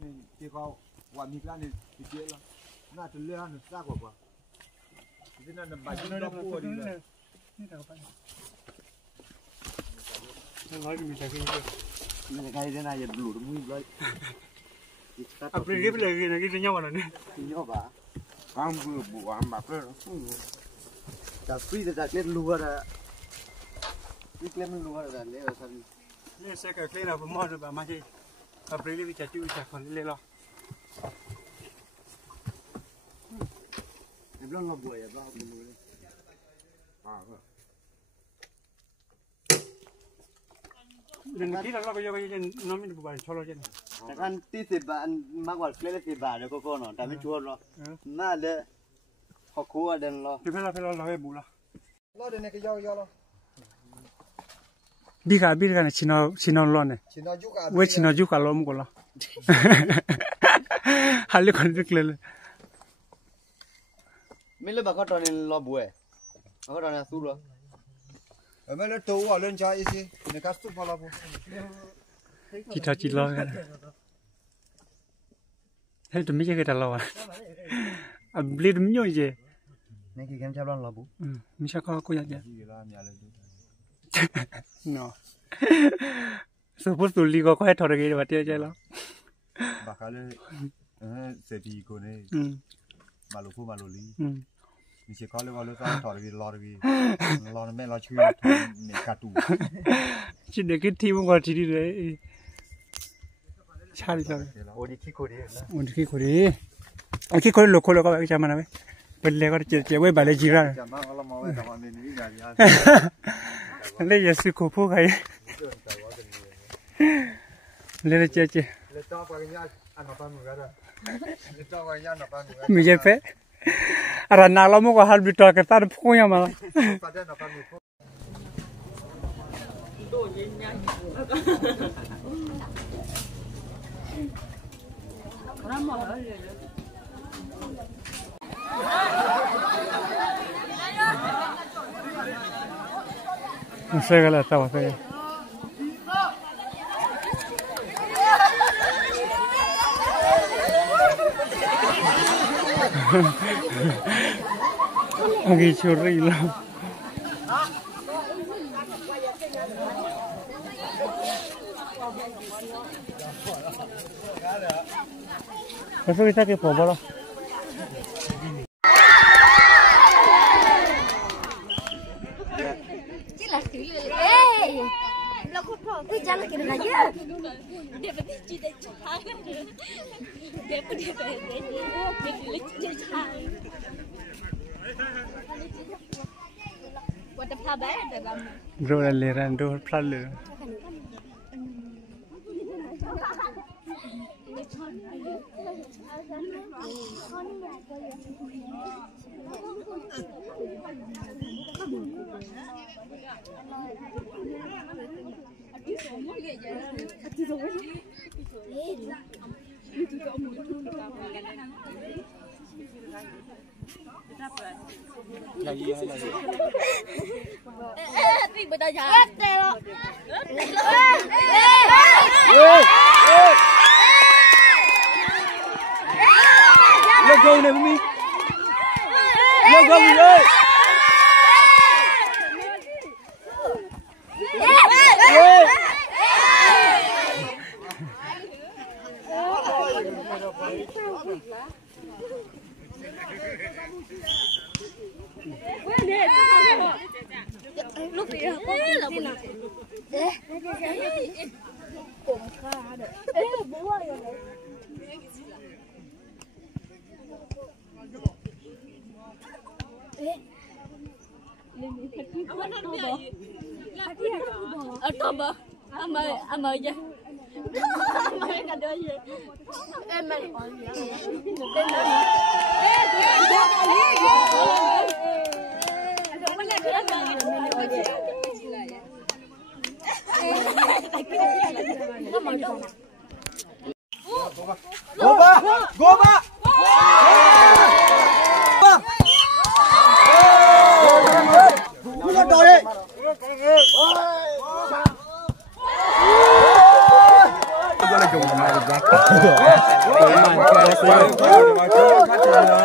cái này kia có quả mít lan này thì kia là na từ lê ăn ra quả thế nên là bài nó cua đi rồi nói mình sẽ cái thế này giờ lụt mũi rồi à bây giờ cái nhau mà này nhau bà ăn vừa bù ăn bạc rồi đã free đã lên lúa rồi lên lúa rồi lên rồi sao lên xe cái nào cũng mua được bà mai à bây giờ đi chợ chui chợ còn lên lo em lo buổi em lo buổi đừng kí là lo cái nó mới buổi cho lo trên kan ti se ba magwal klele se ba de ko no ta mi chuo lo na le ho ko aden lo thì phải lo cái bù lo de ne ke yo lo biết cái này chỉ nó lo này với chỉ nó giúp cả lo một lo hai đứa con biết lên mấy đứa bà có trò này lo bùa có trò này su lo ở mấy đứa trâu ở lên chơi gì này cá su bao lo chỉ lo cái thế tụi mấy cái lo à biết mấy nhiêu gì này cái game chơi lo bù mình sẽ có cái gì no suppose to li có hết thổi cái gì vậy chơi lo bà cái này sẽ đi cô này mà lù li mình sẽ có lấy cái thổi cái lo mẹ lo chui mẹ cà tù chỉ để cái team của chị đi đấy chả đi đâu ôi đi cô đi ông khi coi local có cái chama nào vậy bên lề có chơi với bà lệ gì ra lấy giờ sư cô phụ cái lấy chơi mình chơi phê à nào lo mua hal bít cái ta phụ nhau mà sẽ cái là tao sẽ Agi churri lah. Eso kita ke pobo lah. Cái chân là kia là chứ. Để phải chỉ để chả. Để lấy chỉ chả. What the pha bé để làm. Rồi là lề ran rồi pha lề. Là gì hay là gì? Vì bây giờ Lên câu này mi. Lên câu gì ơi? lúc đi là mình cũng khá được bố ơi ở tôm bơ anh mời chứ mời cả đôi gì em mày Go ba! Go ba! Cú lên đồi đi! Tôi là chồng này Ôi mà